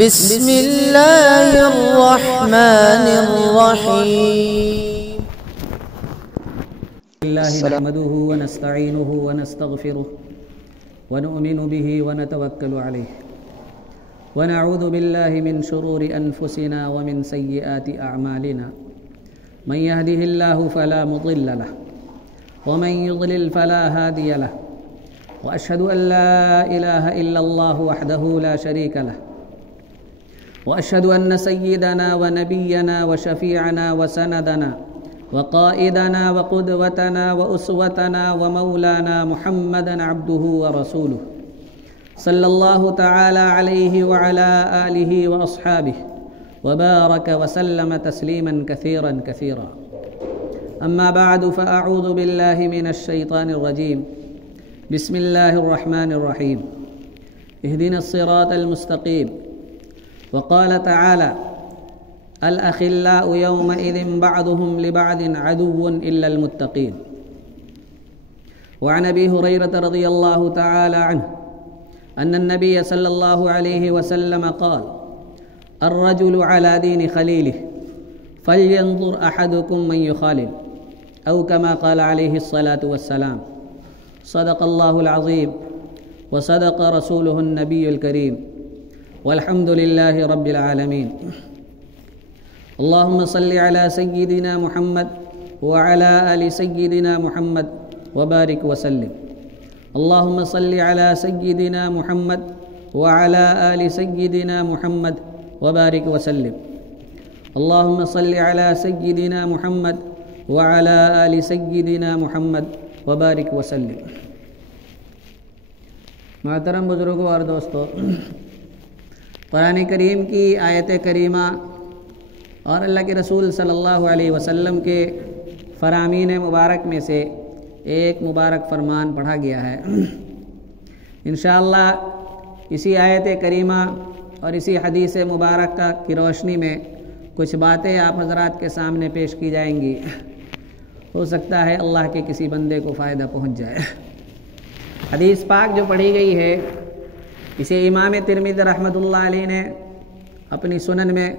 بسم الله الرحمن الرحيم. الله نحمده ونستعينه ونستغفره ونؤمن به ونتوكل عليه ونعوذ بالله من شرور أنفسنا ومن سيئات أعمالنا. من يهده الله فلا مضل له ومن يضلل فلا هادي له، وأشهد أن لا إله إلا الله وحده لا شريك له، وأشهد أن سيدنا ونبينا وشفيعنا وسندنا وقائدنا وقدوتنا وأسوتنا ومولانا محمدا عبده ورسوله صلى الله تعالى عليه وعلى آله وأصحابه وبارك وسلم تسليما كثيرا كثيرا. أما بعد، فأعوذ بالله من الشيطان الرجيم. بسم الله الرحمن الرحيم. اهدنا الصراط المستقيم. وقال تعالى: الأخلاء يومئذ بعضهم لبعض عدو إلا المتقين. وعن أبي هريرة رضي الله تعالى عنه أن النبي صلى الله عليه وسلم قال: الرجل على دين خليله فلينظر أحدكم من يخالل، أو كما قال عليه الصلاة والسلام. صدق الله العظيم وصدق رسوله النبي الكريم، والحمد لله رب العالمين. اللهم صل على سيدنا محمد وعلى آل سيدنا محمد وبارك وسلم. اللهم صل على سيدنا محمد وعلى آل سيدنا محمد وبارك وسلم. اللهم صل على سيدنا محمد وعلى آل سيدنا محمد وبارك وسلم. محترم بزرگوں اور دوستو، قرآن کریم کی آیت کریمہ اور اللہ کے رسول صلی اللہ علیہ وسلم کے فرامین مبارک میں سے ایک مبارک فرمان پڑھا گیا ہے. انشاءاللہ اسی آیت کریمہ اور اسی حدیث مبارکہ کی روشنی میں کچھ باتیں آپ حضرات کے سامنے پیش کی جائیں گی. ہو سکتا ہے اللہ کے کسی بندے کو فائدہ پہنچ جائے. حدیث پاک جو پڑھی گئی ہے، اسے امام ترمذی رحمۃ اللہ علیہ نے اپنی سنن میں،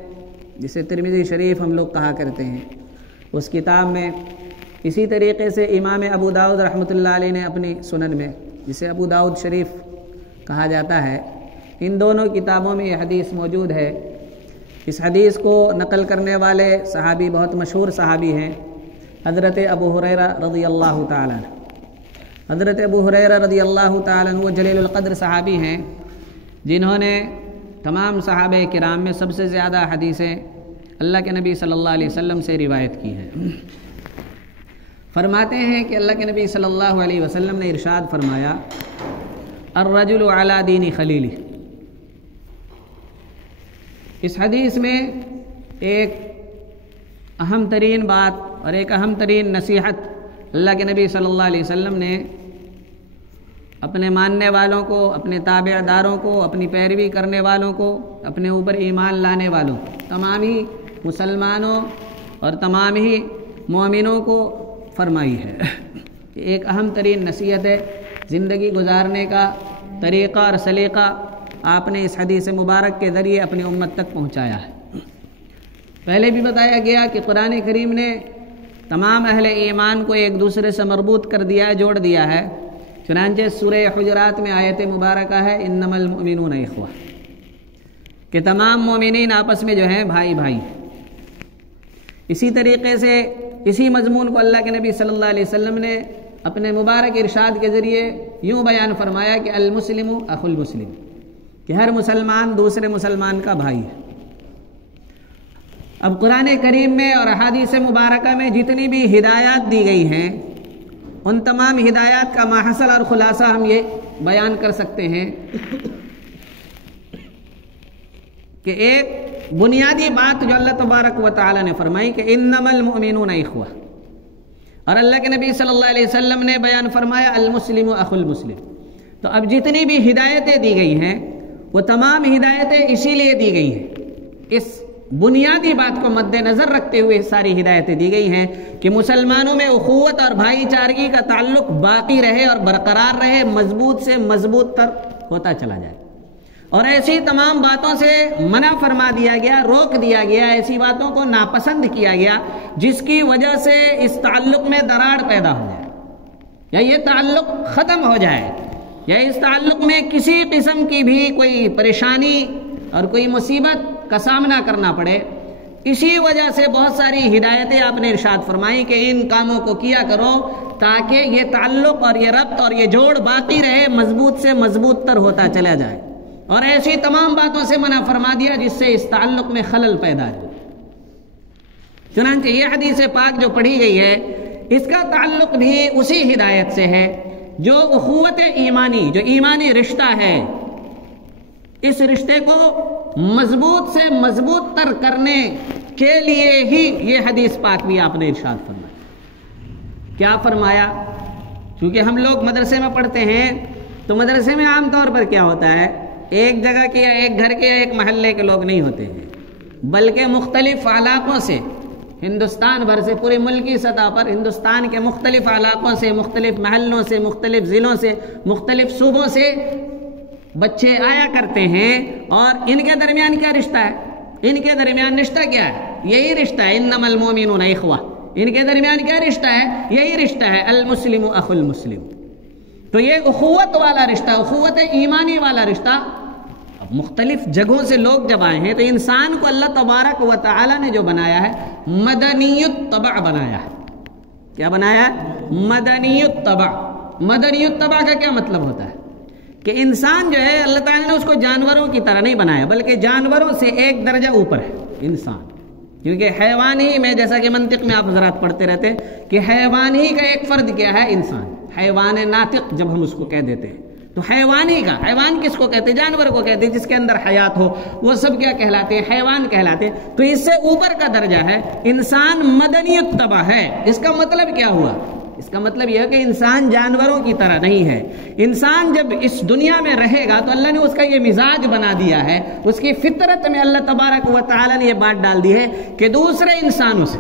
جسے ترمذی شریف ہم لوگ کہا کرتے ہیں، اس کتاب میں، اسی طریقے سے امام ابو داؤد رحمۃ اللہ علیہ نے اپنی سنن میں، جسے ابو داؤد شریف کہا جاتا ہے، ان دونوں کتابوں میں یہ حدیث موجود ہے. اس حدیث کو نقل کرنے والے صحابی بہت مشہور صحابی ہیں، حضرت ابو ہریرہ رضی اللہ تعالیٰ عنہ. حضرت ابو ہریرہ رضی اللہ تعالیٰ عنہ وہ جلیل القدر صحابی ہیں جنہوں نے تمام صحابہ کرام میں سب سے زیادہ حدیثیں اللہ کے نبی صلی اللہ علیہ وسلم سے روایت کی ہیں. فرماتے ہیں کہ اللہ کے نبی صلی اللہ علیہ وسلم نے ارشاد فرمایا: الرجل علی دین خلیلہ. اس حدیث میں ایک اہم ترین بات اور ایک اہم ترین نصیحت اللہ کے نبی صلی اللہ علیہ وسلم نے اپنے ماننے والوں کو، اپنے تابع داروں کو، اپنی پیروی کرنے والوں کو، اپنے اوپر ایمان لانے والوں، تمام ہی مسلمانوں اور تمام ہی مومنوں کو فرمائی ہے. ایک اہم ترین نصیحت ہے، زندگی گزارنے کا طریقہ اور سلیقہ آپ نے اس حدیث مبارک کے ذریعے اپنی امت تک پہنچایا ہے. پہلے بھی بتایا گیا کہ قرآن کریم نے تمام اہل ایمان کو ایک دوسرے سے مربوط کر دیا ہے، جوڑ دیا ہے. چنانچہ سورہ حجرات میں آیت مبارکہ ہے: انما المؤمنون اخوہ، کہ تمام مومنین آپس میں جو ہیں بھائی بھائی. اسی طریقے سے اسی مضمون کو اللہ کے نبی صلی اللہ علیہ وسلم نے اپنے مبارک ارشاد کے ذریعے یوں بیان فرمایا کہ المسلم اخو المسلم، کہ ہر مسلمان دوسرے مسلمان کا بھائی ہے. اب قرآن کریم میں اور احادیث مبارکہ میں جتنی بھی ہدایات دی گئی ہیں، ان تمام ہدایات کا ماحصل اور خلاصہ ہم یہ بیان کر سکتے ہیں کہ ایک بنیادی بات جو اللہ تبارک و تعالی نے فرمائی کہ انما المؤمنون اخوہ، اور اللہ کے نبی صلی اللہ علیہ وسلم نے بیان فرمایا المسلم اخو المسلم. تو اب جتنی بھی ہدایتیں دی گئی ہیں وہ تمام ہدایتیں اسی لیے دی گئی ہیں، اس بنیادی بات کو مد نظر رکھتے ہوئے ساری ہدایتیں دی گئی ہیں کہ مسلمانوں میں اخوت اور بھائی چارگی کا تعلق باقی رہے اور برقرار رہے، مضبوط سے مضبوط تر ہوتا چلا جائے. اور ایسی تمام باتوں سے منع فرما دیا گیا، روک دیا گیا، ایسی باتوں کو ناپسند کیا گیا جس کی وجہ سے اس تعلق میں دراڑ پیدا ہو جائے، یا یہ تعلق ختم ہو جائے، یا اس تعلق میں کسی قسم کی بھی کوئی پریشانی اور کوئی مصیبت کا سامنا کرنا پڑے۔ اسی وجہ سے بہت ساری ہدایتیں آپ نے ارشاد فرمائی کہ ان کاموں کو کیا کرو تاکہ یہ تعلق اور یہ ربط اور یہ جوڑ باقی رہے، مضبوط سے مضبوط تر ہوتا چلا جائے، اور ایسی تمام باتوں سے منع فرما دیا جس سے اس تعلق میں خلل پیدا ہو۔ چنانچہ یہ حدیث پاک جو پڑھی گئی ہے اس کا تعلق بھی اسی ہدایت سے ہے جو اخوت ایمانی، جو ایمانی رشتہ ہے، اس رشتے کو مضبوط سے مضبوط تر کرنے کے لیے ہی یہ حدیث پاک بھی آپ نے ارشاد فرمایا۔ کیا فرمایا؟ کیونکہ ہم لوگ مدرسے میں پڑھتے ہیں تو مدرسے میں عام طور پر کیا ہوتا ہے، ایک جگہ کے یا ایک گھر کے یا ایک محلے کے لوگ نہیں ہوتے ہیں، بلکہ مختلف علاقوں سے، ہندوستان بھر سے، پورے ملکی سطح پر ہندوستان کے مختلف علاقوں سے، مختلف محلوں سے، مختلف ضلعوں سے، مختلف صوبوں سے بچے آیا کرتے ہیں، اور ان کے درمیان کیا رشتہ ہے؟ ان کے درمیان رشتہ کیا ہے؟ یہی رشتہ ہے، انما المؤمنون اخوہ۔ ان کے درمیان کیا رشتہ ہے؟ یہی رشتہ ہے، المسلم اخو المسلم۔ تو یہ اخوت والا رشتہ، اخوت ایمانی والا رشتہ، اب مختلف جگہوں سے لوگ جب آئے ہیں تو انسان کو اللہ تبارک و تعالی نے جو بنایا ہے مدنی الطبع بنایا ہے۔ کیا بنایا ہے؟ مدنی الطبع۔ مدنی الطبع کا کیا مطلب ہوتا ہے؟ کہ انسان جو ہے اللہ تعالیٰ نے اس کو جانوروں کی طرح نہیں بنایا، بلکہ جانوروں سے ایک درجہ اوپر ہے انسان، کیونکہ حیوان ہی میں، جیسا کہ منطق میں آپ حضرات پڑھتے رہتے ہیں کہ حیوان ہی کا ایک فرد کیا ہے؟ انسان۔ حیوان ناطق جب ہم اس کو کہہ دیتے ہیں تو حیوان ہی کا، حیوان کس کو کہتے ہیں؟ جانور کو کہتے ہیں، جس کے اندر حیات ہو وہ سب کیا کہلاتے ہیں؟ حیوان کہلاتے ہیں۔ تو اس سے اوپر کا درجہ ہے انسان، مدنی الطبع ہے۔ اس کا مطلب کیا ہوا؟ اس کا مطلب یہ ہے کہ انسان جانوروں کی طرح نہیں ہے۔ انسان جب اس دنیا میں رہے گا تو اللہ نے اس کا یہ مزاج بنا دیا ہے، اس کی فطرت میں اللہ تبارک و تعالی نے یہ بات ڈال دی ہے کہ دوسرے انسانوں سے،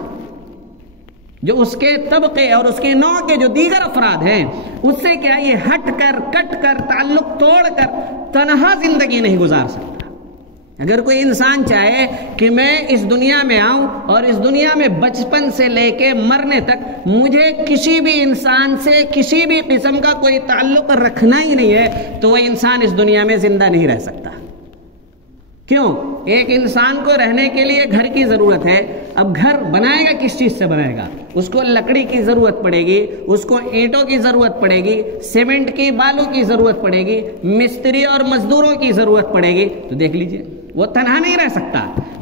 جو اس کے طبقے اور اس کے نوع کے جو دیگر افراد ہیں، اس سے کیا یہ ہٹ کر، کٹ کر، تعلق توڑ کر تنہا زندگی نہیں گزار سکتا۔ اگر کوئی انسان چاہے کہ میں اس دنیا میں آؤں اور اس دنیا میں بچپن سے لے کے مرنے تک مجھے کسی بھی انسان سے کسی بھی قسم کا کوئی تعلق رکھنا ہی نہیں ہے، تو وہ انسان اس دنیا میں زندہ نہیں رہ سکتا۔ کیوں؟ ایک انسان کو رہنے کے لیے گھر کی ضرورت ہے۔ اب گھر بنائے گا کس چیز سے بنائے گا؟ اس کو لکڑی کی ضرورت پڑے گی، اس کو اینٹوں کی ضرورت پڑے گی، سیمنٹ کی بالوں کی ضرورت پڑے گی، مستری اور مزدوروں کی ضرورت پڑے گی۔ تو دیکھ لیجئے وہ تنہا نہیں رہ سکتا۔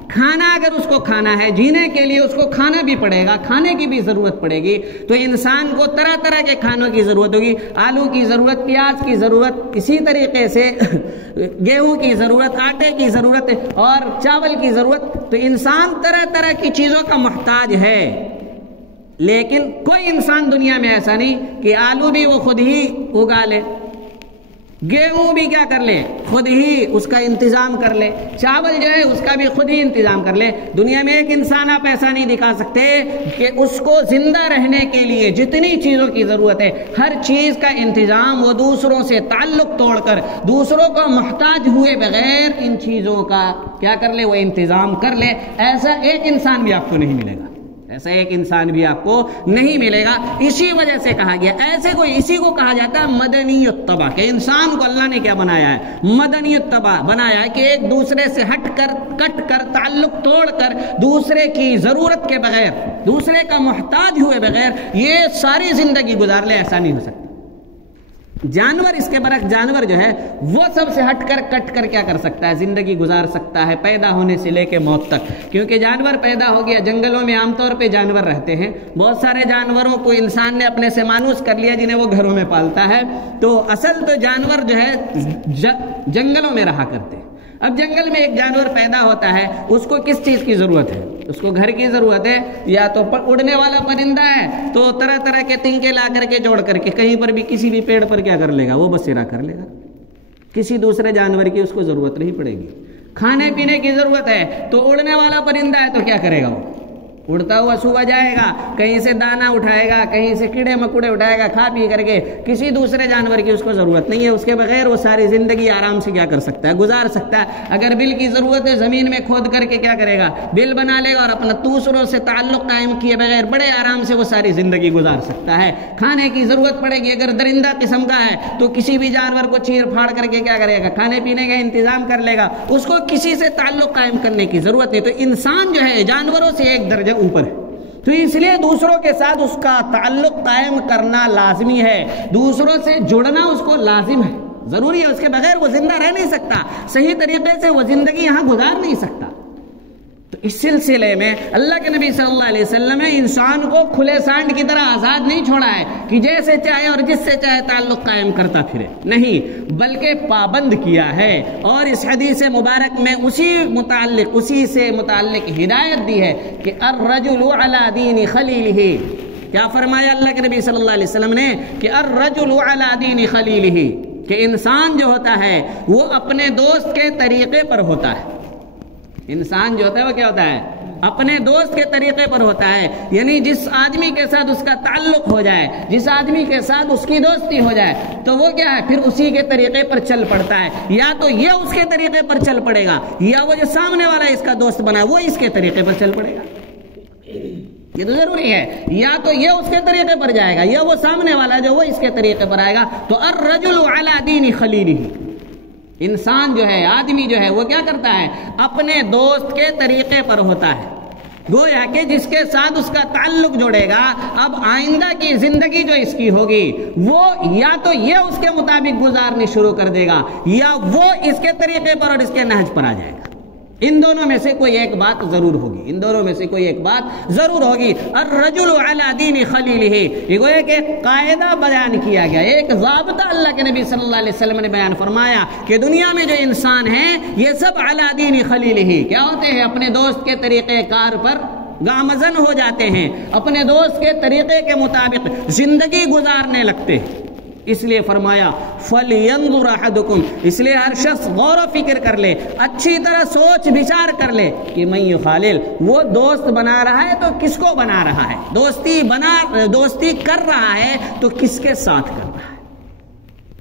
کھانا اگر اس کو کھانا ہے، جینے کے لیے اس کو کھانا بھی پڑے گا، کھانے کی بھی ضرورت پڑے گی۔ تو انسان کو طرح طرح کے کھانوں کی ضرورت ہوگی، آلو کی ضرورت، پیاز کی ضرورت، اسی طریقے سے گیہوں کی ضرورت، آٹے کی ضرورت اور چاول کی ضرورت۔ تو انسان طرح طرح کی چیزوں کا محتاج ہے، لیکن کوئی انسان دنیا میں ایسا نہیں کہ آلو بھی وہ خود ہی اگا لے، گیہوں بھی کیا کر لے؟ خود ہی اس کا انتظام کر لے، چاول جو ہے اس کا بھی خود ہی انتظام کر لے۔ دنیا میں ایک انسان آپ ایسا نہیں دکھا سکتے کہ اس کو زندہ رہنے کے لیے جتنی چیزوں کی ضرورت ہے ہر چیز کا انتظام وہ دوسروں سے تعلق توڑ کر، دوسروں کو محتاج ہوئے بغیر ان چیزوں کا کیا کر لے؟ وہ انتظام کر لے۔ ایسا ایک انسان بھی آپ کو نہیں ملے گا، ایسا ایک انسان بھی آپ کو نہیں ملے گا۔ اسی وجہ سے کہا گیا، ایسے کوئی، اسی کو کہا جاتا ہے مدنی الطبع، کہ انسان کو اللہ نے کیا بنایا ہے؟ مدنی الطبع بنایا ہے، کہ ایک دوسرے سے ہٹ کر، کٹ کر، تعلق توڑ کر، دوسرے کی ضرورت کے بغیر، دوسرے کا محتاج ہوئے بغیر یہ ساری زندگی گزار لے، ایسا نہیں ہو سکتا۔ جانور اس کے برعکس، جانور جو ہے وہ سب سے ہٹ کر، کٹ کر کیا کر سکتا ہے؟ زندگی گزار سکتا ہے، پیدا ہونے سے لے کے موت تک۔ کیونکہ جانور پیدا ہو گیا، جنگلوں میں عام طور پہ جانور رہتے ہیں، بہت سارے جانوروں کو انسان نے اپنے سے مانوس کر لیا جنہیں وہ گھروں میں پالتا ہے۔ تو اصل تو جانور جو ہے جنگلوں میں رہا کرتے ہیں۔ اب جنگل میں ایک جانور پیدا ہوتا ہے، اس کو کس چیز کی ضرورت ہے؟ اس کو گھر کی ضرورت ہے، یا تو اڑنے والا پرندہ ہے تو طرح طرح کے تنکے لا کر کے جوڑ کر کے کہیں پر بھی کسی بھی پیڑ پر کیا کر لے گا؟ وہ بسیرا کر لے گا، کسی دوسرے جانور کی اس کو ضرورت نہیں پڑے گی۔ کھانے پینے کی ضرورت ہے تو اڑنے والا پرندہ ہے تو کیا کرے گا؟ اڑتا ہوا صبح جائے گا، کہیں سے دانا اٹھائے گا، کہیں سے کیڑے مکوڑے اٹھائے گا، کھا پی کر کے کسی دوسرے جانور کی اس کو ضرورت نہیں ہے، اس کے بغیر وہ ساری زندگی آرام سے کیا کر سکتا ہے، گزار سکتا ہے۔ اگر بل کی ضرورت ہے زمین میں کھود کر کے کیا کرے گا، بل بنا لے گا اور اپنا دوسروں سے تعلق قائم کیے بغیر بڑے آرام سے وہ ساری زندگی گزار سکتا ہے۔ کھانے کی ضرورت پڑے گی، اگر درندہ قسم کا ہے تو کسی بھی جانور کو چیر پھاڑ کر کے کیا کرے گا، کھانے پینے کا انتظام کر لے گا، اس کو کسی سے تعلق قائم کرنے کی ضرورت نہیں۔ تو انسان جو ہے جانوروں سے ایک درجہ اوپر ہے، تو اس لیے دوسروں کے ساتھ اس کا تعلق قائم کرنا لازمی ہے، دوسروں سے جڑنا اس کو لازم ہے، ضروری ہے، اس کے بغیر وہ زندہ رہ نہیں سکتا، صحیح طریقے سے وہ زندگی یہاں گزار نہیں سکتا۔ تو اس سلسلے میں اللہ کے نبی صلی اللہ علیہ وسلم نے انسان کو کھلے سانڈ کی طرح آزاد نہیں چھوڑا ہے کہ جیسے چاہے اور جس سے چاہے تعلق قائم کرتا پھرے، نہیں، بلکہ پابند کیا ہے۔ اور اس حدیث مبارک میں اسی سے متعلق ہدایت دی ہے کہ الرجل علی دین خلیلہ، کیا فرمایا اللہ کے نبی صلی اللہ علیہ وسلم نے کہ الرجل علی دین خلیلہ، کہ انسان جو ہوتا ہے وہ اپنے دوست کے طریقے پر ہوتا ہے۔ انسان جو ہوتا ہے وہ کیا ہوتا ہے، اپنے دوست کے طریقے پر ہوتا ہے، یعنی جس آدمی کے ساتھ اس کا تعلق ہو جائے، جس آدمی کے ساتھ اس کی دوستی ہو جائے تو وہ کیا ہے، پھر اسی کے طریقے پر چل پڑتا ہے، یا تو یہ اس کے طریقے پر چل پڑے گا، یا وہ جو سامنے والا اس کا دوست بنا وہ اس کے طریقے پر چل پڑے گا۔ یہ تو ضروری ہے، یا تو یہ اس کے طریقے پر جائے گا، یا وہ سامنے والا جو وہ اس کے طریقے پر آئے گا۔ تو الرجل علی دین خلیلہ، انسان جو ہے، آدمی جو ہے وہ کیا کرتا ہے، اپنے دوست کے طریقے پر ہوتا ہے، گویا کہ جس کے ساتھ اس کا تعلق جوڑے گا، اب آئندہ کی زندگی جو اس کی ہوگی وہ یا تو یہ اس کے مطابق گزارنی شروع کر دے گا، یا وہ اس کے طریقے پر اور اس کے نہج پر آ جائے گا۔ ان دونوں میں سے کوئی ایک بات ضرور ہوگی، ان دونوں میں سے کوئی ایک بات ضرور ہوگی۔ الرجل علی دین خلیلہ، یہ گویا کہ ایک قاعدہ بیان کیا گیا، ایک ضابطہ اللہ کے نبی صلی اللہ علیہ وسلم نے بیان فرمایا کہ دنیا میں جو انسان ہیں یہ سب علی دین خلیلہ کیا ہوتے ہیں، اپنے دوست کے طریقہ کار پر گامزن ہو جاتے ہیں، اپنے دوست کے طریقے کے مطابق زندگی گزارنے لگتے ہیں۔ اس لیے فرمایا فَلْيَنْظُرْ أَحَدُكُمْ، اس لیے ہر شخص غور و فکر کر لے، اچھی طرح سوچ بچار کر لے کہ من یخالل، وہ دوست بنا رہا ہے تو کس کو بنا رہا ہے، دوستی کر رہا ہے تو کس کے ساتھ کر رہا ہے۔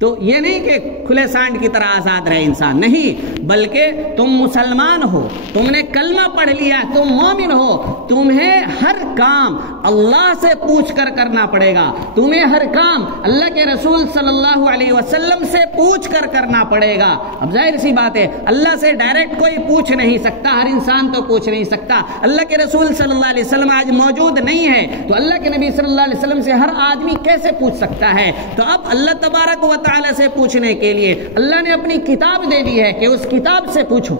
تو یہ نہیں کہ کھلے سانڈ کی طرح آزاد رہے انسان، نہیں، بلکہ تم مسلمان ہو، تم نے کلمہ پڑھ لیا، تم مومن ہو، تمہیں ہر کام اللہ سے پوچھ کر کرنا پڑے گا، تمہیں ہر کام اللہ کے رسول صلی اللہ علیہ وسلم سے پوچھ کر کرنا پڑے گا۔ اب ظاہر سی بات ہے اللہ سے ڈائریکٹ کوئی پوچھ نہیں سکتا، ہر انسان تو پوچھ نہیں سکتا، اللہ کے رسول صلی اللہ علیہ وسلم آج موجود نہیں ہے تو اللہ کے نبی صلی اللہ علیہ وسلم سے ہر آدمی کیسے پوچھ سکتا ہے؟ تو اب اللہ تبارک و تعالی سے پوچھنے کے لیے اللہ نے اپنی کتاب دے دی ہے کہ اس کتاب سے پوچھو۔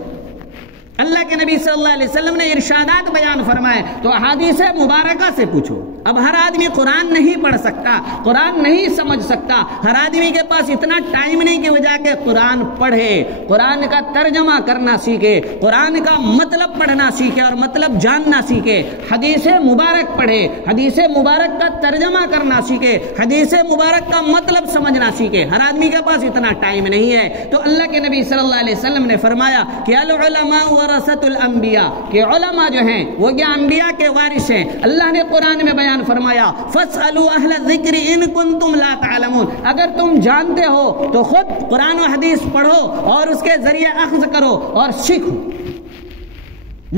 اللہ کے نبی صلی اللہ علیہ وسلم نے ارشادات بیان فرمائے تو احادیث مبارکہ سے پوچھو۔ اب ہر آدمی قرآن نہیں پڑھ سکتا، قرآن نہیں سمجھ سکتا، ہر آدمی کے پاس اتنا ٹائم نہیں کہ وہ جا کے قرآن پڑھے، قرآن کا ترجمہ کرنا سیکھے، قرآن کا مطلب پڑھنا سیکھے اور مطلب جاننا سیکھے، حدیث مبارک پڑھے، حدیث مبارک کا ترجمہ کرنا سیکھے، حدیث مبارک کا مطلب سمجھنا سیکھے، ہر آدمی کے پاس اتنا ٹائم نہیں ہے۔ تو اللہ کے نبی صلی اللہ علیہ وسلم نے فرمایا کہ العلماء ورثۃ الانبیاء، کہ علماء جو ہیں وہ کیا انبیاء کے وارث ہیں۔ اللہ نے قرآن میں بیان فرمایا فَاسْأَلُوا أَهْلَ الذِّكْرِ إِن كُنتُمْ لَا تَعْلَمُونَ، اگر تم جانتے ہو تو خود قرآن و حدیث پڑھو اور اس کے ذریعے اخذ کرو اور سیکھو،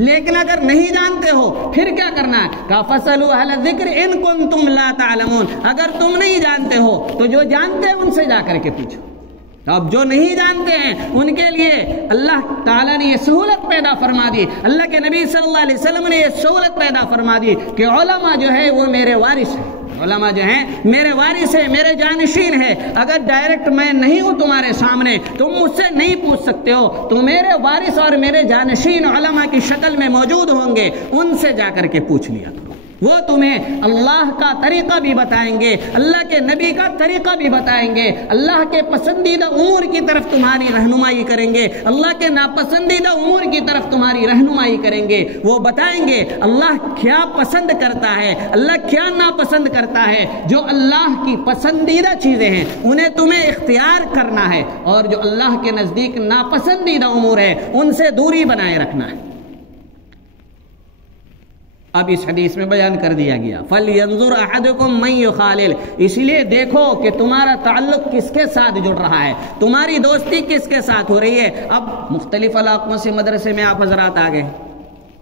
لیکن اگر نہیں جانتے ہو پھر کیا کرنا ہے؟ کہا فَاسْأَلُوا أَهْلَ الذِّكْرِ إِن كُنتُمْ لَا تَعْلَمُونَ، اگر تم نہیں جانتے ہو تو جو جانتے ہیں ان سے جا کر کے پوچھو۔ اب جو نہیں جانتے ہیں ان کے لیے اللہ تعالیٰ نے یہ سہولت پیدا فرما دی، اللہ کے نبی صلی اللہ علیہ وسلم نے یہ سہولت پیدا فرما دی کہ علماء جو ہے وہ میرے وارث ہیں، علماء جو ہیں میرے وارث ہیں، میرے جانشین ہیں۔ اگر ڈائریکٹ میں نہیں ہوں تمہارے سامنے، تم مجھ سے نہیں پوچھ سکتے ہو، تو میرے وارث اور میرے جانشین علماء کی شکل میں موجود ہوں گے، ان سے جا کر کے پوچھ لیا کرو، وہ تمہیں اللہ کا طریقہ بھی بتائیں گے، اللہ کے نبی کا طریقہ بھی بتائیں گے، اللہ کے پسندیدہ امور کی طرف تمہاری رہنمائی کریں گے، اللہ کے ناپسندیدہ امور کی طرف تمہاری رہنمائی کریں گے، وہ بتائیں گے اللہ کیا پسند کرتا ہے، اللہ کیا ناپسند کرتا ہے۔ جو اللہ کی پسندیدہ چیزیں ہیں انہیں تمہیں اختیار کرنا ہے، اور جو اللہ کے نزدیک ناپسندیدہ امور ہے ان سے دوری بنائے رکھنا ہے۔ اب اس حدیث میں بیان کر دیا گیا فَلْيَنْظُرْ أَحَدُكُمْ مَنْ يُخَالِلْ، اس لیے دیکھو کہ تمہارا تعلق کس کے ساتھ جڑ رہا ہے، تمہاری دوستی کس کے ساتھ ہو رہی ہے۔ اب مختلف علاقوں سے مدرسے میں آپ حضرات آ گئے،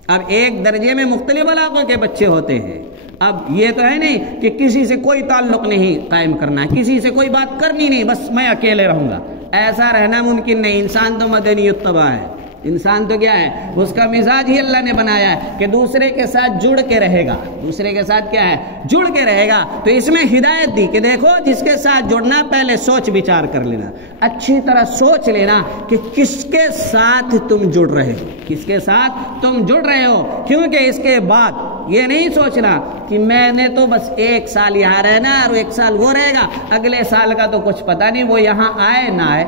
اب ایک درجے میں مختلف علاقوں کے بچے ہوتے ہیں۔ اب یہ تو ہے نہیں کہ کسی سے کوئی تعلق نہیں قائم کرنا، کسی سے کوئی بات کرنی نہیں، بس میں اکیلے رہوں گا، ایسا رہنا ممکن نہیں۔ انسان تو مدنی الطبع ہے، انسان تو کیا ہے، اس کا مزاج ہی اللہ نے بنایا ہے کہ دوسرے کے ساتھ جڑ کے رہے گا، دوسرے کے ساتھ کیا ہے، جڑ کے رہے گا۔ تو اس میں ہدایت دی کہ دیکھو جس کے ساتھ جڑنا پہلے سوچ بچار کر لینا، اچھی طرح سوچ لینا کہ کس کے ساتھ تم جڑ رہے ہو، کس کے ساتھ تم جڑ رہے ہو، کیونکہ اس کے بعد یہ نہیں سوچنا کہ میں نے تو بس 1 سال یہاں رہنا اور 1 سال وہ رہے گا، اگلے سال کا تو کچھ پتہ نہیں وہ یہاں آئے نہ آئے،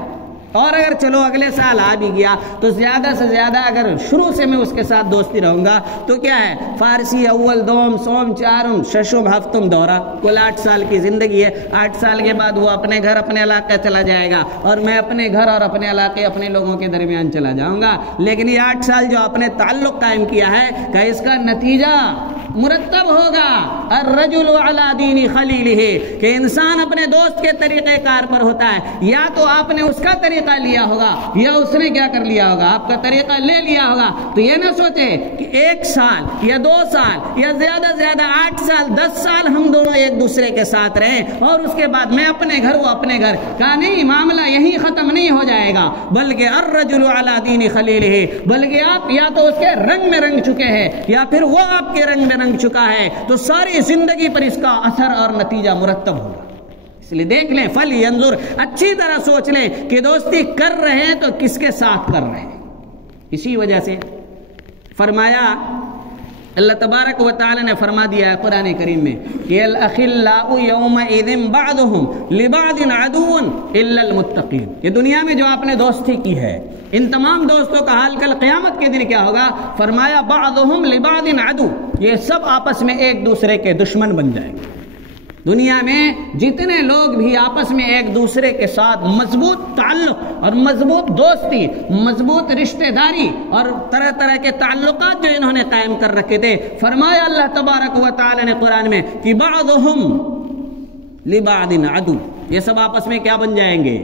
اور اگر چلو اگلے سال آ بھی گیا تو زیادہ سے زیادہ اگر شروع سے میں اس کے ساتھ دوستی رہوں گا تو کیا ہے، فارسی اول دوم سوم چارم ششم ہفتم دورہ، کل 8 سال کی زندگی ہے، 8 سال کے بعد وہ اپنے گھر اپنے علاقے چلا جائے گا اور میں اپنے گھر اور اپنے علاقے اپنے لوگوں کے درمیان چلا جاؤں گا۔ لیکن یہ 8 سال جو اپنے تعلق قائم کیا ہے کہ اس کا نتیجہ مرتب ہوگا الرجل علی دین خلیلہ، کہ انسان اپنے دوست کے طریقہ کار پر ہوتا ہے، یا تو آپ نے اس کا طریقہ لیا ہوگا یا اس نے کیا کر لیا ہوگا، آپ کا طریقہ لے لیا ہوگا۔ تو یہ نہ سوچے کہ 1 سال یا 2 سال یا زیادہ سے زیادہ 8 سال 10 سال ہم دونوں ایک دوسرے کے ساتھ رہیں اور اس کے بعد میں اپنے گھر وہ اپنے گھر کا، نہیں، معاملہ یہیں ختم نہیں ہو جائے گا، بلکہ الرجل علی دین خلیلہ، بلکہ آپ یا تو اس کے رنگ میں رنگ چکے ہیں یا پھر وہ آپ کے رنگ میں رنگ چکا ہے، تو ساری زندگی پر اس کا اثر اور نتیجہ مرتب ہوگا۔ اس لیے دیکھ لیں، فَلْيَنْظُرْ، اچھی طرح سوچ لیں کہ دوستی کر رہے ہیں تو کس کے ساتھ کر رہے ہیں۔ اسی وجہ سے فرمایا، اللہ تبارک و تعالی نے فرما دیا ہے قرآن کریم میں کہ الْأَخِلَّاءُ يَوْمَئِذٍ بَعْضُهُمْ لِبَعْضٍ عَدُوٌّ إِلَّا الْمُتَّقِينَ، یہ دنیا میں جو آپ نے دوستی کی ہے، ان تمام دوستوں کا حال کل قیامت کے دن کیا ہوگا؟ فرمایا بعضهم لبعض عدو، یہ سب آپس میں ایک دوسرے کے دشمن بن جائیں گے۔ دنیا میں جتنے لوگ بھی آپس میں ایک دوسرے کے ساتھ مضبوط تعلق اور مضبوط دوستی، مضبوط رشتہ داری اور طرح طرح کے تعلقات جو انہوں نے قائم کر رکھے تھے، فرمایا اللہ تبارک و تعالی نے قرآن میں کہ بعضهم لبعض عدو، یہ سب آپس میں کیا بن جائیں گے؟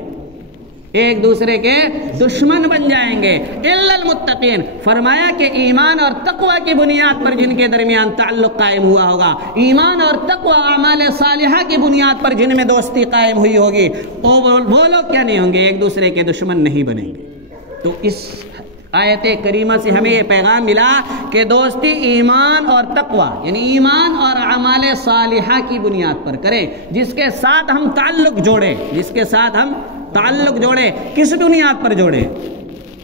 ایک دوسرے کے دشمن بن جائیں گے۔ الا المتقین، فرمایا کہ ایمان اور تقوی کی بنیاد پر جن کے درمیان تعلق قائم ہوا ہوگا، ایمان اور تقوی اعمال صالحہ کی بنیاد پر جن میں دوستی قائم ہوئی ہوگی، وہ لوگ کیا نہیں ہوں گے؟ ایک دوسرے کے دشمن نہیں بنیں گے۔ تو اس آیت کریمہ سے ہمیں یہ پیغام ملا کہ دوستی ایمان اور تقوی یعنی ایمان اور اعمال صالحہ کی بنیاد پر کریں، جس کے ساتھ ہم تعلق جوڑیں، جس کے ساتھ ہم تعلق جوڑے، کس بنیاد پر جوڑے؟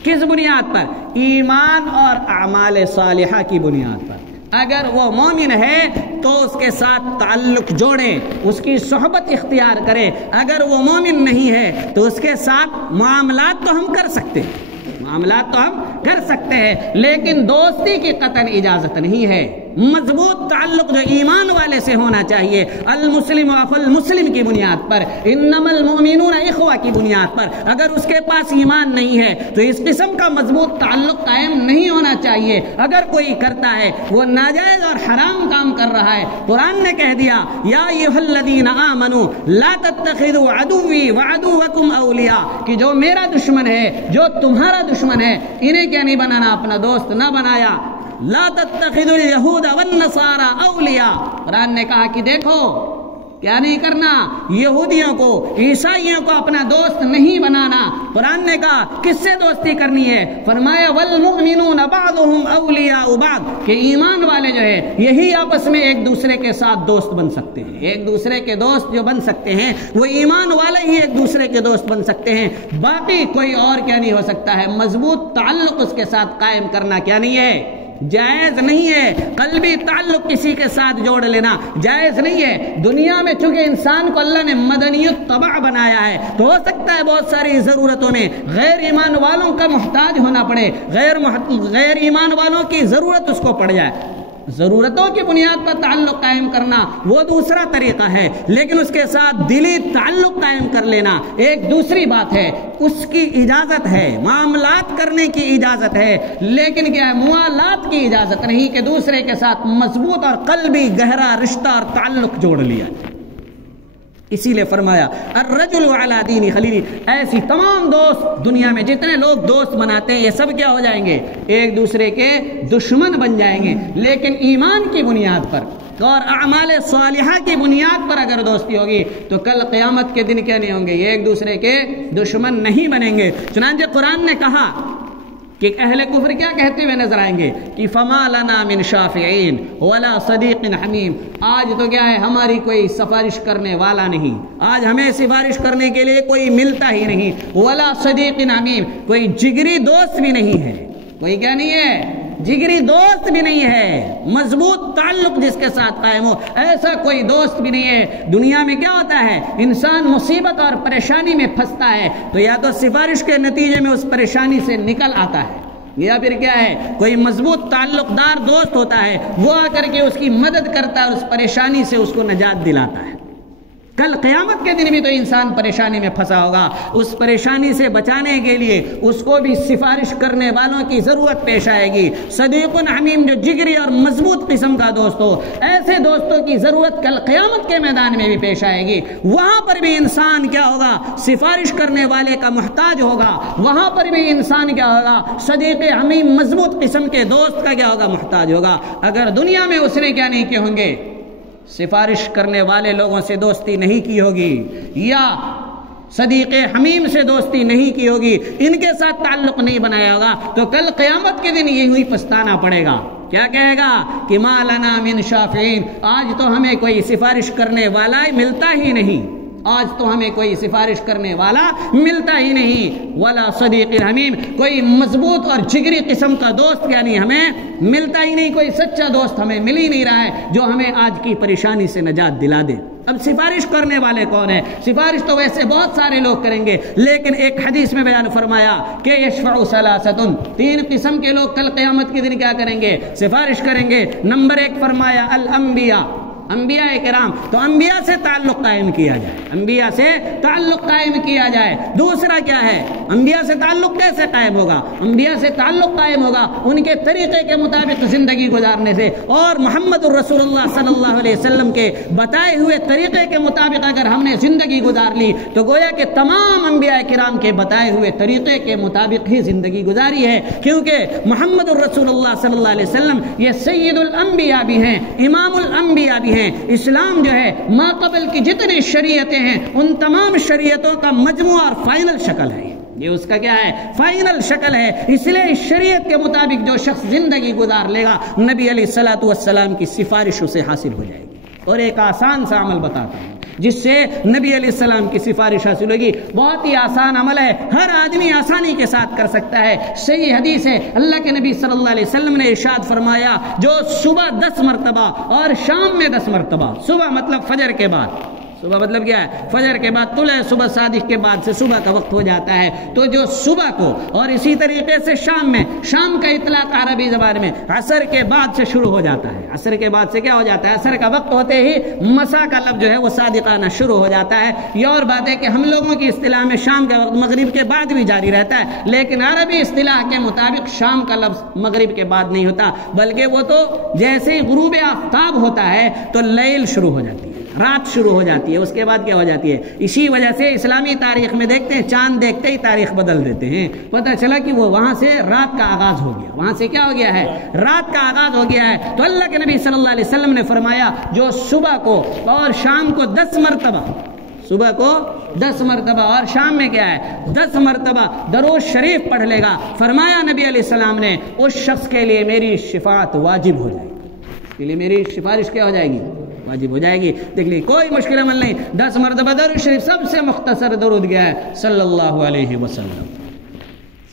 کس بنیاد پر؟ ایمان اور اعمال صالحہ کی بنیاد پر۔ اگر وہ مومن ہے تو اس کے ساتھ تعلق جوڑیں، اس کی صحبت اختیار کریں۔ اگر وہ مومن نہیں ہے تو اس کے ساتھ معاملات تو ہم کر سکتے ہیں، معاملات تو ہم کر سکتے ہیں، لیکن دوستی کی قطعاً اجازت نہیں ہے۔ مضبوط تعلق جو ایمان والے سے ہونا چاہیے، المسلم اخو المسلم کی بنیاد پر، انما المؤمنون اخوہ کی بنیاد پر، اگر اس کے پاس ایمان نہیں ہے تو اس قسم کا مضبوط تعلق قائم نہیں ہونا چاہیے۔ اگر کوئی کرتا ہے وہ ناجائز اور حرام کام کر رہا ہے۔ قرآن نے کہہ دیا یا ایھا الذین آمنوا لا تتخذوا عدوی وعدوکم اولیاء، کہ جو میرا دشمن ہے، جو تمہارا دشمن ہے، انہیں کیا نہیں بنانا؟ اپنا دوست نہ بنایا۔ لا تتخذوا اليهود والنصارى اولیاء، قرآن نے کہا کہ دیکھو کیا نہیں کرنا؟ یہودیوں کو، عیسائیوں کو اپنا دوست نہیں بنانا۔ قرآن نے کہا کس سے دوستی کرنی ہے؟ فرمایا والمؤمنون بعضهم اولیاء بعض، کہ ایمان والے جو ہے یہی آپس میں ایک دوسرے کے ساتھ دوست بن سکتے ہیں۔ ایک دوسرے کے دوست جو بن سکتے ہیں وہ ایمان والے ہی ایک دوسرے کے دوست بن سکتے ہیں، باقی کوئی اور کیا نہیں ہو سکتا ہے۔ مضبوط تعلق اس کے ساتھ قائم کرنا کیا نہیں ہے؟ جائز نہیں ہے۔ قلبی تعلق کسی کے ساتھ جوڑ لینا جائز نہیں ہے۔ دنیا میں چونکہ انسان کو اللہ نے مدنی الطبع بنایا ہے تو ہو سکتا ہے بہت ساری ضرورتوں میں غیر ایمان والوں کا محتاج ہونا پڑے، غیر ایمان والوں کی ضرورت اس کو پڑ جائے، ضرورتوں کی بنیاد پر تعلق قائم کرنا وہ دوسرا طریقہ ہے، لیکن اس کے ساتھ دلی تعلق قائم کر لینا ایک دوسری بات ہے۔ اس کی اجازت ہے، معاملات کرنے کی اجازت ہے، لیکن کیا ہے، موالات کی اجازت نہیں کہ دوسرے کے ساتھ مضبوط اور قلبی گہرا رشتہ اور تعلق جوڑ لیا۔ اسی لیے فرمایا الرجل علی دین خلیل، ایسی تمام دوست دنیا میں جتنے لوگ دوست بناتے ہیں یہ سب کیا ہو جائیں گے، ایک دوسرے کے دشمن بن جائیں گے، لیکن ایمان کی بنیاد پر اور اعمال صالحہ کی بنیاد پر اگر دوستی ہوگی تو کل قیامت کے دن کیا نہیں ہوں گے، یہ ایک دوسرے کے دشمن نہیں بنیں گے۔ چنانچہ قرآن نے کہا کہ اہل کفر کیا کہتے ہوئے نظر آئیں گے کہ فما لنا من شافعین ولا صدیق حمیم، آج تو کیا ہے، ہماری کوئی سفارش کرنے والا نہیں، آج ہمیں سفارش کرنے کے لیے کوئی ملتا ہی نہیں، ولا صدیق حمیم، کوئی جگری دوست بھی نہیں ہے، کوئی کیا نہیں ہے، جگری دوست بھی نہیں ہے، مضبوط تعلق جس کے ساتھ قائم ہو، ایسا کوئی دوست بھی نہیں ہے۔ دنیا میں کیا ہوتا ہے، انسان مصیبت اور پریشانی میں پھنستا ہے تو یا تو سفارش کے نتیجے میں اس پریشانی سے نکل آتا ہے، یا پھر کیا ہے، کوئی مضبوط تعلق دار دوست ہوتا ہے، وہ آ کر کے اس کی مدد کرتا ہے اور اس پریشانی سے اس کو نجات دلاتا ہے۔ کل قیامت کے دن بھی تو انسان پریشانی میں پھنسا ہوگا، اس پریشانی سے بچانے کے لیے اس کو بھی سفارش کرنے والوں کی ضرورت پیش آئے گی۔ صدیق حمیم، جو جگری اور مضبوط قسم کا دوست ہو، ایسے دوستوں کی ضرورت کل قیامت کے میدان میں بھی پیش آئے گی۔ وہاں پر بھی انسان کیا ہوگا، سفارش کرنے والے کا محتاج ہوگا، وہاں پر بھی انسان کیا ہوگا، صدیق حمیم مضبوط قسم کے دوست کا کیا ہوگا، محتاج ہوگا۔ اگر دنیا میں اس نے کیا نہیں کیے ہوں گے، سفارش کرنے والے لوگوں سے دوستی نہیں کی ہوگی، یا صدیق حمیم سے دوستی نہیں کی ہوگی، ان کے ساتھ تعلق نہیں بنایا ہوگا، تو کل قیامت کے دن یہی پچھتانا پڑے گا۔ کیا کہے گا کہ ما لنا من شافعین، آج تو ہمیں کوئی سفارش کرنے والا ملتا ہی نہیں، آج تو ہمیں کوئی سفارش کرنے والا ملتا ہی نہیں، ولا صدیق حمیم، کوئی مضبوط اور جگری قسم کا دوست یعنی ہمیں ملتا ہی نہیں، کوئی سچا دوست ہمیں مل ہی نہیں رہا ہے جو ہمیں آج کی پریشانی سے نجات دلا دے۔ اب سفارش کرنے والے کون ہیں؟ سفارش تو ویسے بہت سارے لوگ کریں گے، لیکن ایک حدیث میں بیان فرمایا کہ یشفع ثلاثۃ، تین قسم کے لوگ کل قیامت کے دن کیا کریں گے، سفارش کریں گے۔ نمبر ایک فرمایا الانبیاء، انبیاء کرام، تو انبیاء سے تعلق قائم کیا جائے، انبیاء سے تعلق قائم کیا جائے۔ دوسرا کیا ہے، انبیاء سے تعلق کیسے قائم ہوگا، انبیاء سے تعلق قائم ہوگا ان کے طریقے کے مطابق زندگی گزارنے سے، اور محمد الرسول اللہ صلی اللہ علیہ وسلم کے بتائے ہوئے طریقے کے مطابق اگر ہم نے زندگی گزار لی تو گویا کہ تمام انبیاء کرام کے بتائے ہوئے طریقے کے مطابق ہی زندگی گزاری ہے، کیونکہ محمد الرسول اللہ صلی اللہ علیہ وسلم یہ سید الانبیاء بھی ہیں، امام الانبیاء بھی ہیں۔ اسلام جو ہے ما قبل کی جتنی شریعتیں ہیں ان تمام شریعتوں کا مجموعہ اور فائنل شکل ہے، یہ اس کا کیا ہے، فائنل شکل ہے۔ اس لیے اس شریعت کے مطابق جو شخص زندگی گزار لے گا، نبی علیہ الصلوۃ والسلام کی سفارش اسے حاصل ہو جائے گی۔ اور ایک آسان سا عمل بتاتا ہوں جس سے نبی علیہ السلام کی سفارش حاصل ہوگی، بہت ہی آسان عمل ہے، ہر آدمی آسانی کے ساتھ کر سکتا ہے۔ صحیح حدیث ہے، اللہ کے نبی صلی اللہ علیہ وسلم نے ارشاد فرمایا جو صبح 10 مرتبہ اور شام میں 10 مرتبہ، صبح مطلب فجر کے بعد، صبح مطلب کیا ہے، فجر کے بعد، طلوع صبح صادق کے بعد سے صبح کا وقت ہو جاتا ہے، تو جو صبح کو اور اسی طریقے سے شام میں، شام کا اطلاق عربی زبان میں عصر کے بعد سے شروع ہو جاتا ہے، عصر کے بعد سے کیا ہو جاتا ہے، عصر کا وقت ہوتے ہی مساء کا لفظ جو ہے وہ صادقانہ شروع ہو جاتا ہے۔ یہ اور بات ہے کہ ہم لوگوں کی اصطلاح میں شام کا وقت مغرب کے بعد بھی جاری رہتا ہے، لیکن عربی اصطلاح کے مطابق شام کا لفظ مغرب کے بعد نہیں ہوتا، بلکہ وہ تو جیسے ہی غروب آفتاب ہوتا ہے تو لیل شروع ہو جاتی ہے، رات شروع ہو جاتی ہے، اس کے بعد کیا ہو جاتی ہے۔ اسی وجہ سے اسلامی تاریخ میں دیکھتے ہیں چاند دیکھتے ہی تاریخ بدل دیتے ہیں، پتہ چلا کہ وہ وہاں سے رات کا آغاز ہو گیا، وہاں سے کیا ہو گیا ہے، رات کا آغاز ہو گیا ہے۔ تو اللہ کے نبی صلی اللہ علیہ وسلم نے فرمایا جو صبح کو اور شام کو 10 مرتبہ، صبح کو 10 مرتبہ اور شام میں کیا ہے 10 مرتبہ درود شریف پڑھ لے گا، فرمایا نبی علیہ السلام نے، اس شخص کے لیے میری شفاعت واجب ہو جائے گی، اس کے لیے میری سفارش کیا ہو جائے گی، واجب ہو جائے گی۔ دیکھ لی کوئی مشکل عمل نہیں، 10 مرتبہ درود شریف، سب سے مختصر درود گیا ہے صلی اللہ علیہ وسلم،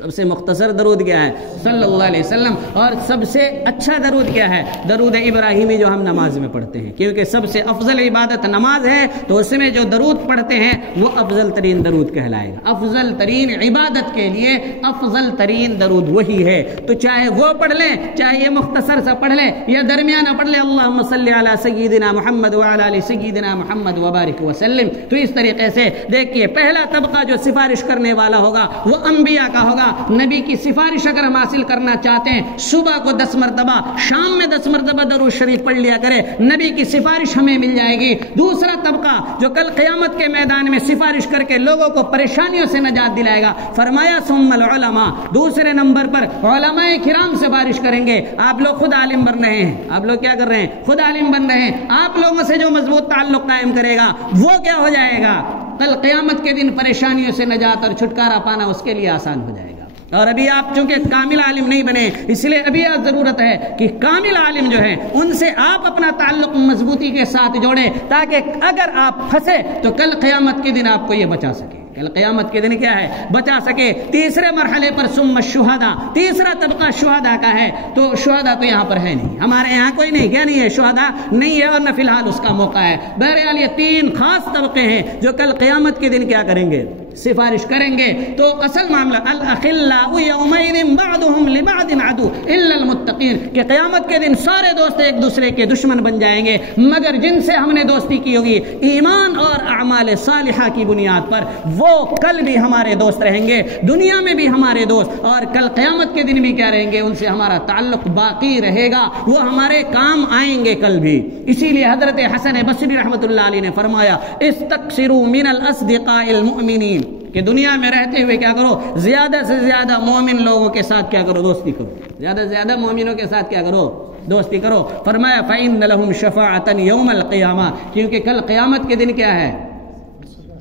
سب سے مختصر درود کیا ہے؟ صلی اللہ علیہ وسلم. اور سب سے اچھا درود کیا ہے؟ درود ابراہیمی جو ہم نماز میں پڑھتے ہیں، کیونکہ سب سے افضل عبادت نماز ہے، تو اس میں جو درود پڑھتے ہیں وہ افضل ترین درود کہلائے گا. افضل ترین عبادت کے لیے افضل ترین درود وہی ہے. تو چاہے وہ پڑھ لیں، چاہے یہ مختصر سا پڑھ لیں یا درمیانہ پڑھ لیں، اللہم صلی علی سیدنا محمد وعلی آل سیدنا محمد وبارک وسلم. تو اس طریقے سے دیکھیے، پہلا طبقہ جو سفارش کرنے والا ہوگا وہ انبیاء کا ہوگا. نبی کی سفارش اگر ہم حاصل کرنا چاہتے ہیں، صبح کو 10 مرتبہ، شام میں 10 مرتبہ درود شریف پڑھ لیا کرے، نبی کی سفارش ہمیں مل جائے گی. دوسرا طبقہ جو کل قیامت کے میدان میں سفارش کر کے لوگوں کو پریشانیوں سے نجات دلائے گا، فرمایا ثم العلماء. دوسرے نمبر پر علماء کرام سے بارش کریں گے. آپ لوگ خود عالم بن رہے ہیں، آپ لوگ کیا کر رہے ہیں؟ خود عالم بن رہے ہیں. آپ لوگوں سے جو مضبوط تعلق قائم کرے گا وہ کیا ہو جائے گا؟ کل قیامت کے دن پریشانیوں سے نجات اور چھٹکارا پانا اس کے لیے آسان ہو جائے گا. اور ابھی آپ چونکہ کامل عالم نہیں بنے، اس لیے ابھی ضرورت ہے کہ کامل عالم جو ہیں ان سے آپ اپنا تعلق مضبوطی کے ساتھ جوڑیں، تاکہ اگر آپ پھنسے تو کل قیامت کے دن آپ کو یہ بچا سکے. کل قیامت کے دن کیا ہے؟ بچا سکے. تیسرے مرحلے پر ثم الشہداء، تیسرا طبقہ شہداء کا ہے. تو شہداء تو یہاں پر ہے نہیں، ہمارے یہاں کوئی نہیں، کیا نہیں ہے؟ شہداء نہیں ہے، اور نہ فی الحال اس کا موقع ہے. بہرحال یہ 3 خاص طبقے ہیں جو کل قیامت کے دن کیا کریں گے؟ سفارش کریں گے. تو اصل معاملہ الاخلاء یومئذ بعضهم لبعض عدو الا المتقین، کہ قیامت کے دن سارے دوست ایک دوسرے کے دشمن بن جائیں گے، مگر جن سے ہم نے دوستی کی ہوگی ایمان اور اعمال صالحہ کی بنیاد پر، وہ کل بھی ہمارے دوست رہیں گے، دنیا میں بھی ہمارے دوست، اور کل قیامت کے دن بھی کیا رہیں گے؟ ان سے ہمارا تعلق باقی رہے گا، وہ ہمارے کام آئیں گے کل بھی. اسی لیے حضرت حسن بصری رحمۃ اللہ علیہ نے فرمایا استکثروا من الاصدقاء المؤمنین، کہ دنیا میں رہتے ہوئے کیا کرو؟ زیادہ سے زیادہ مومن لوگوں کے ساتھ کیا کرو؟ دوستی کرو. زیادہ سے زیادہ مومنوں کے ساتھ کیا کرو؟ دوستی کرو. فرمایا فَإِنَّ لَهُمْ شَفَاعَةً يَوْمَ الْقِيَامَةِ، کیونکہ کل قیامت کے دن کیا ہے؟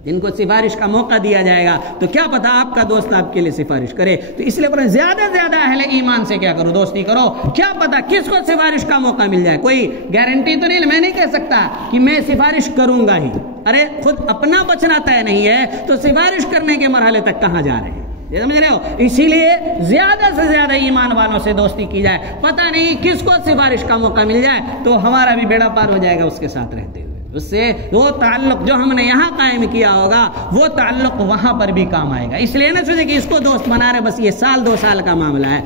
جن کو سفارش کا موقع دیا جائے گا. تو کیا پتا آپ کا دوست آپ کے لیے سفارش کرے. تو اس لیے زیادہ سے زیادہ اہل ایمان سے کیا کرو؟ دوستی کرو. کیا پتا کس کو سفارش کا موقع مل جائے. کوئی گارنٹی تو نہیں، میں نہیں کہہ سکتا کہ میں سفارش کروں گا ہی. ارے خود اپنا بچنا طے نہیں ہے تو سفارش کرنے کے مرحلے تک کہاں جا رہے ہیں؟ یہ سمجھ رہے ہو؟ اسی لیے زیادہ سے زیادہ ایمان والوں سے دوستی کی جائے. پتہ نہیں کس کو سفارش کا موقع مل جائے تو ہمارا بھی بیڑا پار ہو جائے گا اس کے ساتھ رہتے ہوئے. اس سے وہ تعلق جو ہم نے یہاں قائم کیا ہوگا وہ تعلق وہاں پر بھی کام آئے گا. اس لیے نہ سوچے کہ اس کو دوست بنا رہے، بس یہ 1-2 سال کا معاملہ ہے.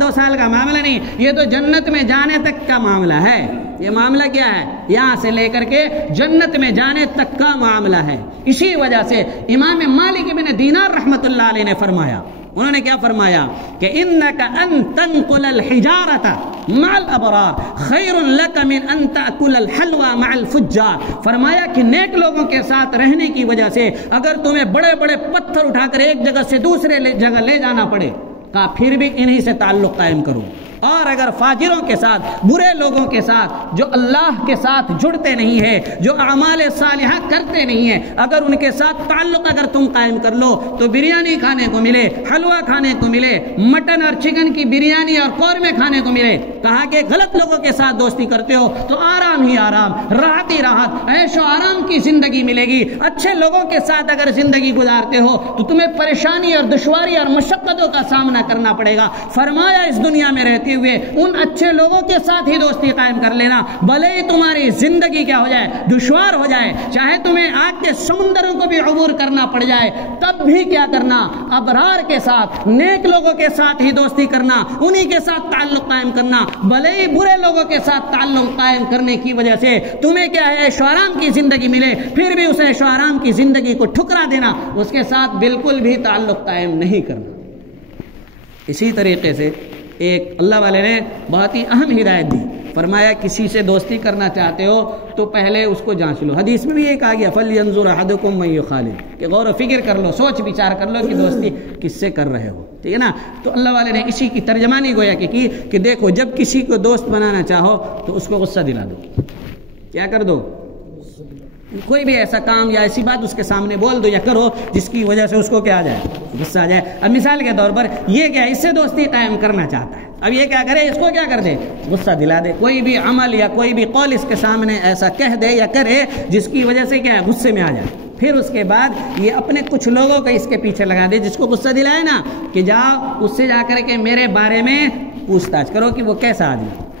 2 سال کا معاملہ نہیں، یہ تو جنت میں جانے تک کا معاملہ ہے. یہ معاملہ کیا ہے؟ یہاں سے لے کر کے جنت میں جانے تک کا معاملہ ہے. اسی وجہ سے امام مالک بن دینار رحمۃ اللہ علیہ نے فرمایا، انہوں نے کیا فرمایا کہ انك ان تنقل الحجارة مع الابرار خیر لك من ان تاكل الحلوى مع الفجار. فرمایا کہ نیک لوگوں کے ساتھ رہنے کی وجہ سے اگر تمہیں بڑے بڑے پتھر اٹھا کر ایک جگہ سے دوسرے جگہ لے جانا پڑے، کہا پھر بھی انہی سے تعلق قائم کرو. اور اگر فاجروں کے ساتھ، برے لوگوں کے ساتھ، جو اللہ کے ساتھ جڑتے نہیں ہیں، جو اعمال صالحہ کرتے نہیں ہیں، اگر ان کے ساتھ تعلق اگر تم قائم کر لو تو بریانی کھانے کو ملے، حلوہ کھانے کو ملے، مٹن اور چکن کی بریانی اور قورمے کھانے کو ملے. کہا کہ غلط لوگوں کے ساتھ دوستی کرتے ہو تو آرام ہی آرام، راحت ہی راحت، عیش و آرام کی زندگی ملے گی. اچھے لوگوں کے ساتھ اگر زندگی گزارتے ہو تو تمہیں پریشانی اور دشواری اور مشقتوں کا سامنا کرنا پڑے گا. فرمایا اس دنیا میں رہتے ہوئے ان اچھے لوگوں کے ساتھ ہی دوستی قائم کر لینا، بھلے ہی تمہاری زندگی کیا ہو جائے؟ دشوار ہو جائے، چاہے تمہیں آگ کے سمندروں کو بھی عبور کرنا پڑ جائے، تب بھی کیا کرنا؟ ابرار کے ساتھ، نیک لوگوں کے ساتھ ہی دوستی کرنا، انہی کے ساتھ تعلق قائم کرنا. بھلے ہی برے لوگوں کے ساتھ تعلق قائم کرنے کی وجہ سے تمہیں کیا ہے؟ عیش و آرام کی زندگی ملے، پھر بھی اس عیش و آرام کی زندگی کو ٹھکرا دینا، اس کے ساتھ بالکل بھی تعلق قائم نہیں کرنا. اسی طریقے سے ایک اللہ والے نے بہت ہی اہم ہدایت دی. فرمایا کسی سے دوستی کرنا چاہتے ہو تو پہلے اس کو جانچ لو. حدیث میں بھی یہ کہا گیا فَلْيَنْظُرْ أَحَدُكُمْ مَن يُخَالِطُ، کہ غور و فکر کر لو، سوچ بچار کر لو کہ دوستی کس سے کر رہے ہو. ٹھیک ہے نا؟ تو اللہ والے نے اسی کی ترجمانی گویا کہ دیکھو جب کسی کو دوست بنانا چاہو تو اس کو غصہ دلا دو. کیا کر دو؟ کوئی بھی ایسا کام یا ایسی بات اس کے سامنے بول دو یا کرو جس کی وجہ سے اس کو کیا آ جائے؟ غصہ آ جائے. اب مثال کے طور پر یہ کیا اس سے دوستی قائم کرنا چاہتا ہے، اب یہ کیا کرے؟ اس کو کیا کر دے؟ غصہ دلا دے. کوئی بھی عمل یا کوئی بھی قول اس کے سامنے ایسا کہہ دے یا کرے جس کی وجہ سے کیا ہے؟ غصے میں آ جائے. پھر اس کے بعد یہ اپنے کچھ لوگوں کو اس کے پیچھے لگا دے، جس کو غصہ دلائے نا کہ جاؤ اس سے جا کر کے میرے بارے میں پوچھ تاچھ کرو کہ وہ کیسا آدمی ہے،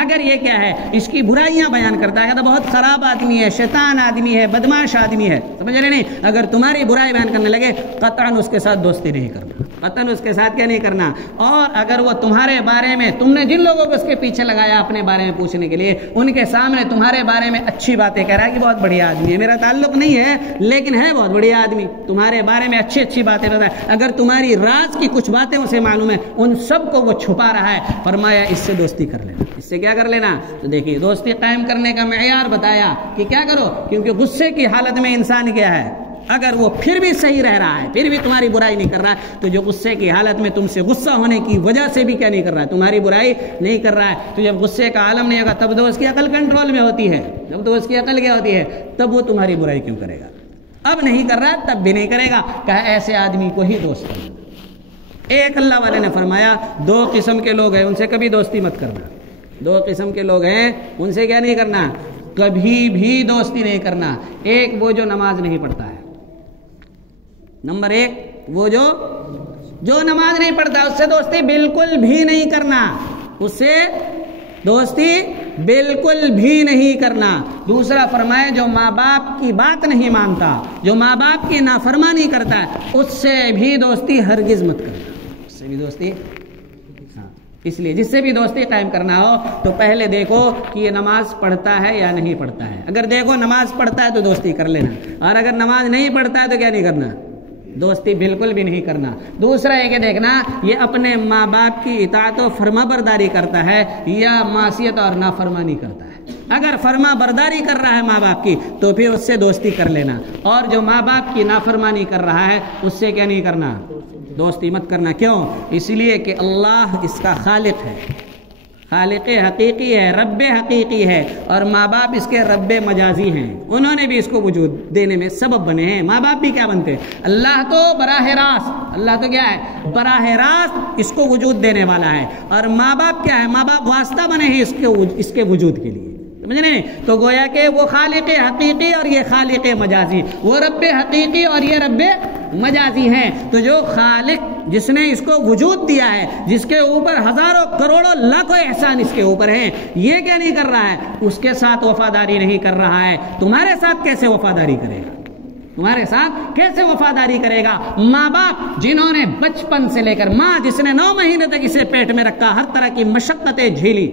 اگر یہ کیا ہے اس کی برائیاں بیان کرتا ہے تو بہت خراب آدمی ہے، شیطان آدمی ہے، بدماش آدمی ہے، سمجھ رہے نہیں؟ اگر تمہاری برائی بیان کرنے لگے قطعاً اس کے ساتھ دوستی نہیں کرنا، قطعاً اس کے ساتھ کیا نہیں کرنا۔ اور اگر وہ تمہارے بارے میں، تم نے جن لوگوں کو اس کے پیچھے لگایا اپنے بارے میں پوچھنے کے لیے، ان کے سامنے تمہارے بارے میں اچھی باتیں کہہ رہا ہے کہ بہت بڑھیا آدمی ہے، میرا تعلق نہیں ہے لیکن ہے بہت بڑھیا آدمی، تمہارے بارے میں اچھی اچھی باتیں بتا ہے، اگر تمہاری راز کی کچھ باتیں اسے معلوم ہے ان سب کو وہ چھپا رہا ہے، فرمایا اس سے دوستی کر لینا، اس سے کیا کر لینا۔ تو دیکھیے دوستی قائم کرنے کا معیار بتایا کہ کیا کرو، کیونکہ غصے کی حالت میں انسان کیا ہے، اگر وہ پھر بھی صحیح رہ رہا ہے، پھر بھی تمہاری برائی نہیں کر رہا ہے، تو جو غصے کی حالت میں تم سے غصہ ہونے کی وجہ سے بھی کیا نہیں کر رہا ہے، تمہاری برائی نہیں کر رہا ہے، تو جب غصے کا عالم نہیں ہوگا تب تو اس کی عقل کنٹرول میں ہوتی ہے، جب تو اس کی عقل کیا ہوتی ہے، تب وہ تمہاری برائی کیوں کرے گا؟ اب نہیں کر رہا ہے تب بھی نہیں کرے گا، کہا ایسے آدمی کو ہی دوست کرنا۔ ایک اللہ والے نے فرمایا دو قسم کے لوگ ہیں ان سے کبھی دوستی مت کرنا، دو قسم کے لوگ ہیں ان سے کیا نہیں کرنا، کبھی بھی دوستی نہیں کرنا۔ ایک وہ جو نماز نہیں پڑھتا ہے، نمبر ایک وہ جو نماز نہیں پڑھتا اس سے دوستی بالکل بھی نہیں کرنا، اس سے دوستی بالکل بھی نہیں کرنا۔ دوسرا فرمایا جو ماں باپ کی بات نہیں مانتا، جو ماں باپ کی نافرمانی کرتا ہے اس سے بھی دوستی ہرگز مت کرنا، اس سے بھی دوستی۔ اس لیے جس سے بھی دوستی قائم کرنا ہو تو پہلے دیکھو کہ یہ نماز پڑھتا ہے یا نہیں پڑھتا ہے، اگر دیکھو نماز پڑھتا ہے تو دوستی کر لینا، اور اگر نماز نہیں پڑھتا ہے تو کیا نہیں کرنا، دوستی بالکل بھی نہیں کرنا۔ دوسرا یہ کہ دیکھنا یہ اپنے ماں باپ کی اطاعت و فرما برداری کرتا ہے یا معصیت اور نافرمانی کرتا ہے، اگر فرما برداری کر رہا ہے ماں باپ کی تو پھر اس سے دوستی کر لینا، اور جو ماں باپ کی نافرمانی کر رہا ہے اس سے کیا نہیں کرنا، دوستی مت کرنا۔ کیوں؟ اس لیے کہ اللہ اس کا خالق ہے، خالق حقیقی ہے، رب حقیقی ہے، اور ماں باپ اس کے رب مجازی ہیں، انہوں نے بھی اس کو وجود دینے میں سبب بنے ہیں۔ ماں باپ بھی کیا بنتے ہیں؟ اللہ تو براہ راست، اللہ تو کیا ہے، براہ راست اس کو وجود دینے والا ہے، اور ماں باپ کیا ہے، ماں باپ واسطہ بنے ہیں اس کے وجود کے لیے، سمجھنے؟ تو گویا کہ وہ خالق حقیقی اور یہ خالق مجازی، وہ رب حقیقی اور یہ رب مجازی ہیں۔ تو جو خالق جس نے اس کو وجود دیا ہے، جس کے اوپر ہزاروں کروڑوں لاکھوں احسان اس کے اوپر ہیں، یہ کیا نہیں کر رہا ہے، اس کے ساتھ وفاداری نہیں کر رہا ہے، تمہارے ساتھ کیسے وفاداری کرے گا، تمہارے ساتھ کیسے وفاداری کرے گا؟ ماں باپ جنہوں نے بچپن سے لے کر، ماں جس نے 9 مہینے تک اسے پیٹ میں رکھا، ہر طرح کی مشقتیں جھیلی،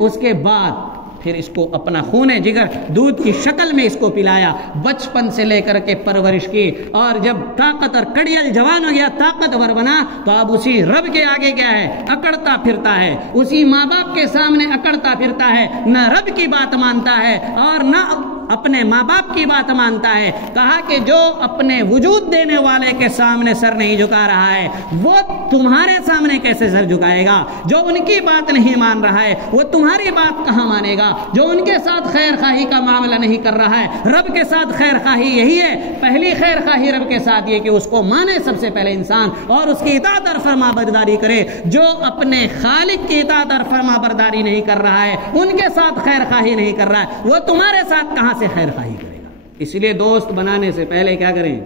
اس کے بعد پھر اس کو اپنا خون جگر دودھ کی شکل میں اس کو پلایا، بچپن سے لے کر کے پرورش کی، اور جب طاقت اور کڑیل جوان ہو گیا، طاقتور بنا، تو اب اسی رب کے آگے کیا ہے، اکڑتا پھرتا ہے، اسی ماں باپ کے سامنے اکڑتا پھرتا ہے، نہ رب کی بات مانتا ہے اور نہ اپنے ماں باپ کی بات مانتا ہے۔ کہا کہ جو اپنے وجود دینے والے کے سامنے سر نہیں جھکا رہا ہے وہ تمہارے سامنے کیسے سر جھکائے گا؟ جو ان کی بات نہیں مان رہا ہے وہ تمہاری بات کہاں مانے گا؟ جو ان کے ساتھ خیر خواہی کا معاملہ نہیں کر رہا ہے، رب کے ساتھ خیر خواہی یہی ہے، پہلی خیر خواہی رب کے ساتھ یہ کہ اس کو مانے سب سے پہلے انسان، اور اس کی اطاعت اور فرما برداری کرے۔ جو اپنے خالق کی اطاعت اور فرما برداری نہیں کر رہا ہے، ان کے ساتھ خیر خواہی نہیں کر رہا ہے، وہ تمہارے ساتھ کہاں سے خیر خواہی کرے گا؟ اس لیے دوست بنانے سے پہلے کیا کریں؟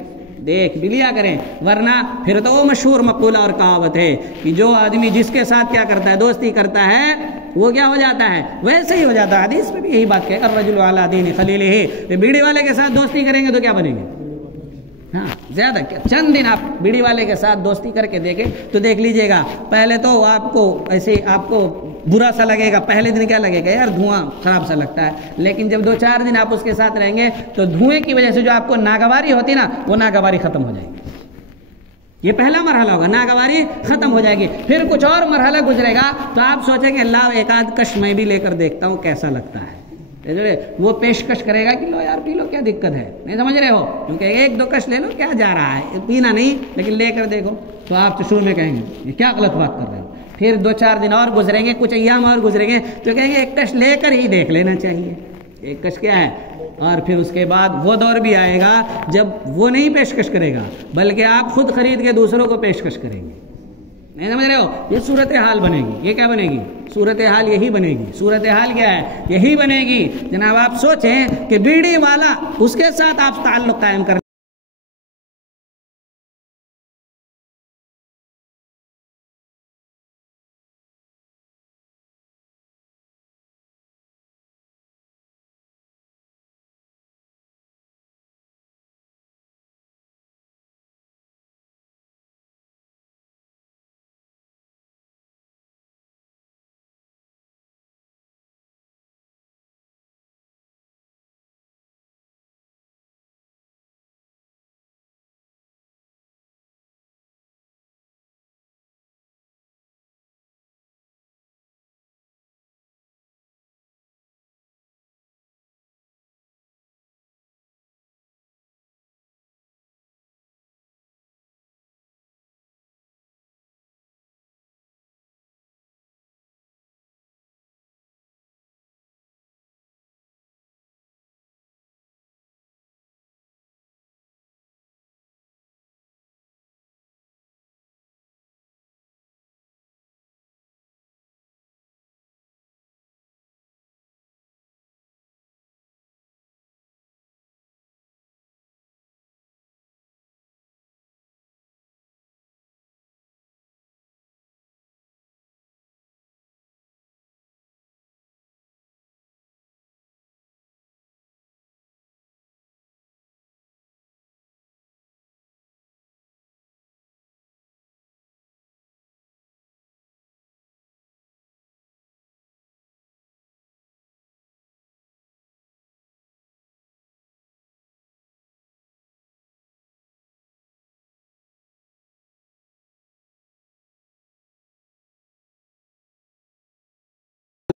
دیکھ بھی لیا کریں، ورنہ پھر تو وہ مشہور مقولہ اور کہاوت ہے کہ جو آدمی جس کے ساتھ کیا کرتا ہے، دوستی کرتا ہے، وہ کیا ہو جاتا ہے، ویسے ہی ہو جاتا ہے۔ حدیث میں بھی یہی بات کہ الرجل علی دین خلیلہ، بیڑی والے کے ساتھ دوستی کریں گے تو کیا بنیں گے؟ ہاں زیادہ کیا، چند دن آپ بیڑی والے کے ساتھ دوستی کر کے دیکھیں تو دیکھ لیجئے گا، پہلے تو آپ کو ایسے آپ کو برا سا لگے گا، پہلے دن کیا لگے گا، یار دھواں خراب سا لگتا ہے، لیکن جب 2-4 دن آپ اس کے ساتھ رہیں گے تو دھوئیں کی وجہ سے جو آپ کو ناگواری ہوتی نا، وہ ناگواری ختم ہو جائے گی۔ یہ پہلا مرحلہ ہوگا، ناگواری ختم ہو جائے گی۔ پھر کچھ اور مرحلہ گزرے گا تو آپ سوچیں گے اللہ ایک آدھ کش میں بھی لے کر دیکھتا ہوں کیسا لگتا ہے، وہ پیشکش کرے گا کہ لو یار پی لو، کیا دقت ہے، نہیں سمجھ رہے ہو، کیونکہ 1-2 کش لے لو، کیا جا رہا ہے، پینا نہیں لیکن لے کر دیکھو، تو آپ شروع میں کہیں گے یہ کیا غلط بات کر رہے ہو۔ پھر 2-4 دن اور گزریں گے، کچھ ایام اور گزریں گے تو کہیں گے 1 کش لے کر ہی دیکھ لینا چاہیے، 1 کش کیا ہے۔ اور پھر اس کے بعد وہ دور بھی آئے گا جب وہ نہیں پیشکش کرے گا بلکہ آپ خود خرید کے دوسروں کو پیشکش کریں گے، نہیں سمجھ رہے ہو؟ یہ صورتحال بنے گی. یہ کیا بنے گی؟ صورتحال یہی بنے گی. صورتحال کیا ہے؟ یہی بنے گی. جناب آپ سوچیں کہ بیڑی والا اس کے ساتھ آپ تعلق قائم کر